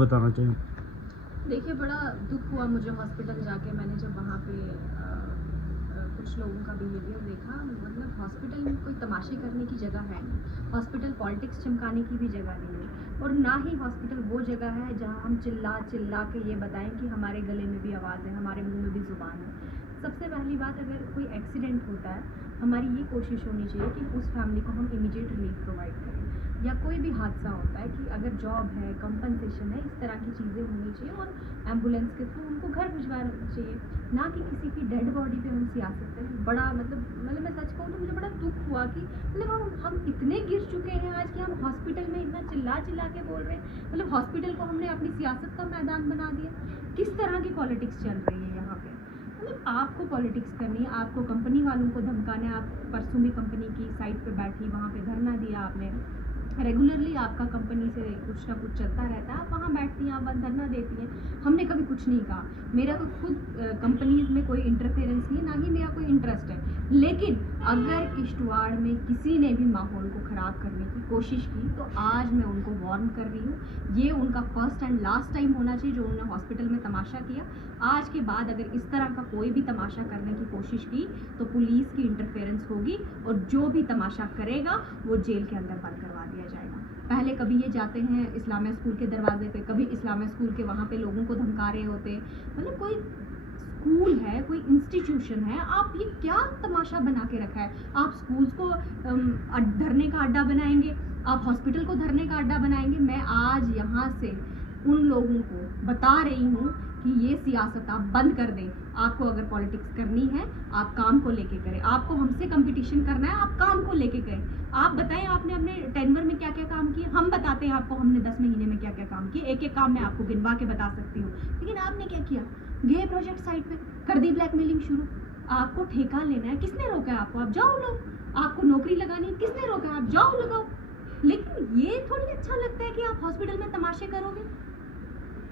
बताना चाहिए। देखिए, बड़ा दुख हुआ मुझे हॉस्पिटल जाके। मैंने जब वहाँ पे कुछ लोगों का बिहेवियर देखा, मतलब हॉस्पिटल में कोई तमाशे करने की जगह है नहीं, हॉस्पिटल पॉलिटिक्स चमकाने की भी जगह नहीं है, और ना ही हॉस्पिटल वो जगह है जहाँ हम चिल्ला चिल्ला के ये बताएं कि हमारे गले में भी आवाज़ है, हमारे मुंह में भी ज़ुबान है। सबसे पहली बात, अगर कोई एक्सीडेंट होता है, हमारी ये कोशिश होनी चाहिए कि उस फैमिली को हम इमीडिएट रिलीफ प्रोवाइड करें। या कोई भी हादसा होता है कि अगर जॉब है, कंपनसेशन है, इस तरह की चीज़ें होनी चाहिए और एम्बुलेंस के थ्रू उनको घर भिजवाना चाहिए, ना कि किसी की डेड बॉडी पे हम सियासत करें। बड़ा मतलब मैं सच कहूँ तो मुझे बड़ा दुख हुआ कि मतलब हम इतने गिर चुके हैं आज कि हम हॉस्पिटल में इतना चिल्ला चिल्ला के बोल रहे हैं। मतलब हॉस्पिटल को हमने अपनी सियासत का मैदान बना दिया। किस तरह की पॉलिटिक्स चल रही है यहाँ पे? मतलब आपको पॉलिटिक्स करनी है, आपको कंपनी वालों को धमकाना है। आप परसों भी कंपनी की साइट पे बैठी, वहाँ पे धरना दिया आपने। रेगुलरली आपका कंपनी से कुछ ना कुछ चलता रहता है, आप वहाँ बैठती हैं, आप धरना देती हैं। हमने कभी कुछ नहीं कहा। मेरा तो खुद कंपनीज में कोई इंटरफेरेंस नहीं है, ना ही मेरा कोई इंटरेस्ट है। लेकिन अगर किश्तवाड़ में किसी ने भी माहौल को ख़राब करने की कोशिश की तो आज मैं उनको वार्न कर रही हूँ। ये उनका फर्स्ट एंड लास्ट टाइम होना चाहिए जो उन्होंने हॉस्पिटल में तमाशा किया। आज के बाद अगर इस तरह का कोई भी तमाशा करने की कोशिश की तो पुलिस की इंटरफेरेंस होगी, और जो भी तमाशा करेगा वो जेल के अंदर बंद करवा दिया जाएगा। पहले कभी ये जाते हैं इस्लामिया स्कूल के दरवाजे पे, कभी इस्लामिया स्कूल के वहाँ पे लोगों को धमका रहे होते। मतलब कोई स्कूल है, कोई इंस्टीट्यूशन है, आप ये क्या तमाशा बना के रखा है? आप स्कूल्स को धरने का अड्डा बनाएंगे, आप हॉस्पिटल को धरने का अड्डा बनाएंगे। मैं आज यहाँ से उन लोगों को बता रही हूँ कि ये सियासत आप बंद कर दें। आपको अगर पॉलिटिक्स करनी है, आप काम को लेके करें। आपको हमसे कंपटीशन करना है, आप काम को लेके करें। आप बताएं आपने अपने टेनवर में क्या क्या काम किए, हम बताते हैं आपको हमने 10 महीने में क्या क्या काम किए। एक एक काम मैं आपको गिनवा के बता सकती हूँ। लेकिन आपने क्या किया? गए प्रोजेक्ट साइट पे, कर दी ब्लैकमेलिंग शुरू। आपको ठेका लेना है, किसने रोका है आपको? आप जाओ लो। आपको नौकरी लगानी है, किसने रोका है? आप जाओ लगाओ। लेकिन ये थोड़ी अच्छा लगता है कि आप हॉस्पिटल में तमाशे करोगे।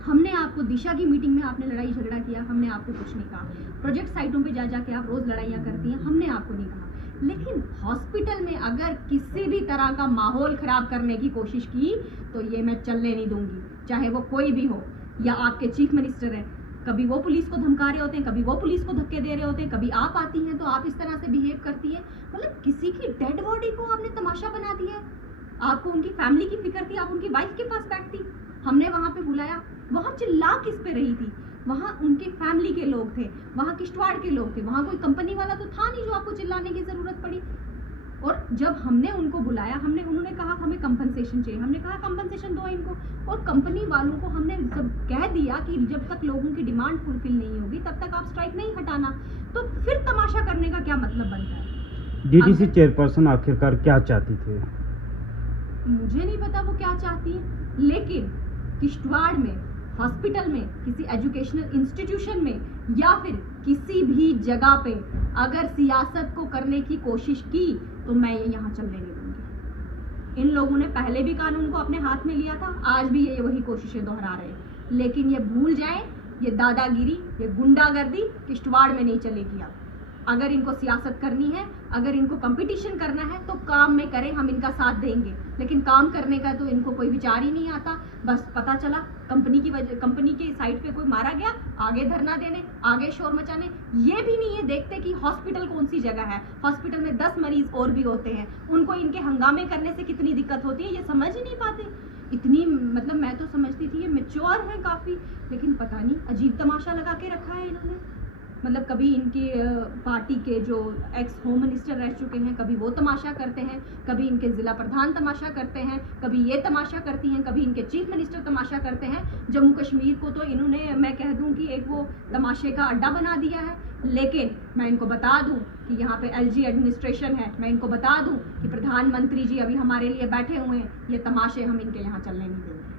हमने आपको दिशा की मीटिंग में आपने लड़ाई झगड़ा किया, हमने आपको कुछ नहीं कहा। प्रोजेक्ट साइटों पे जा जाके आप रोज लड़ाइयाँ करती हैं, हमने आपको नहीं कहा। लेकिन हॉस्पिटल में अगर किसी भी तरह का माहौल खराब करने की कोशिश की तो ये मैं चलने नहीं दूंगी, चाहे वो कोई भी हो। या आपके चीफ मिनिस्टर हैं, कभी वो पुलिस को धमका रहे होते हैं, कभी वो पुलिस को धक्के दे रहे होते हैं, कभी आप आती हैं तो आप इस तरह से बिहेव करती है। मतलब किसी की डेड बॉडी को आपने तमाशा बना दिया। आपको उनकी फैमिली की फिक्र थी, आप उनकी वाइफ के पास बैठती। हमने वहां पे बुलाया, वहां चिल्ला किस पे रही थी? वहां उनके फैमिली के लोग थे, वहां किश्तवाड़ के लोग थे, वहां कोई कंपनी वाला तो था नहीं जो आपको चिल्लाने की जरूरत पड़ी। और जब हमने उनको बुलाया, उन्होंने कहा हमें कंपनसेशन चाहिए, हमने कहा कंपनसेशन दो इनको। और कंपनी वालों को हमने जब कह दिया कि जब तक लोगों की डिमांड फुलफिल नहीं होगी तब तक आप स्ट्राइक नहीं हटाना, तो फिर तमाशा करने का क्या मतलब बनता है? डीडीसी चेयरपर्सन आखिरकार क्या चाहती थी? मुझे नहीं पता वो क्या चाहती है, लेकिन किश्तवाड़ में, हॉस्पिटल में, किसी एजुकेशनल इंस्टीट्यूशन में या फिर किसी भी जगह पे अगर सियासत को करने की कोशिश की तो मैं ये यहाँ चलने नहीं दूंगी। इन लोगों ने पहले भी कानून को अपने हाथ में लिया था, आज भी ये वही कोशिशें दोहरा रहे हैं। लेकिन ये भूल जाएं, ये दादागिरी, ये गुंडागर्दी किश्तवाड़ में नहीं चलेगी। अब अगर इनको सियासत करनी है, अगर इनको कंपटीशन करना है तो काम में करें, हम इनका साथ देंगे। लेकिन काम करने का तो इनको कोई विचार ही नहीं आता। बस पता चला कंपनी के साइट पे कोई मारा गया, आगे धरना देने, आगे शोर मचाने। ये भी नहीं ये देखते कि हॉस्पिटल कौन सी जगह है। हॉस्पिटल में 10 मरीज और भी होते हैं, उनको इनके हंगामे करने से कितनी दिक्कत होती है ये समझ ही नहीं पाते। इतनी मतलब मैं तो समझती थी ये मैच्योर है काफ़ी, लेकिन पता नहीं अजीब तमाशा लगा के रखा है इन्होंने। मतलब कभी इनकी पार्टी के जो एक्स होम मिनिस्टर रह चुके हैं, कभी वो तमाशा करते हैं, कभी इनके ज़िला प्रधान तमाशा करते हैं, कभी ये तमाशा करती हैं, कभी इनके चीफ मिनिस्टर तमाशा करते हैं। जम्मू कश्मीर को तो इन्होंने, मैं कह दूं कि एक वो तमाशे का अड्डा बना दिया है। लेकिन मैं इनको बता दूं कि यहाँ पे एलजी एडमिनिस्ट्रेशन है, मैं इनको बता दूं कि प्रधानमंत्री जी अभी हमारे लिए बैठे हुए हैं। ये तमाशे हम इनके यहाँ चलने नहीं देंगे।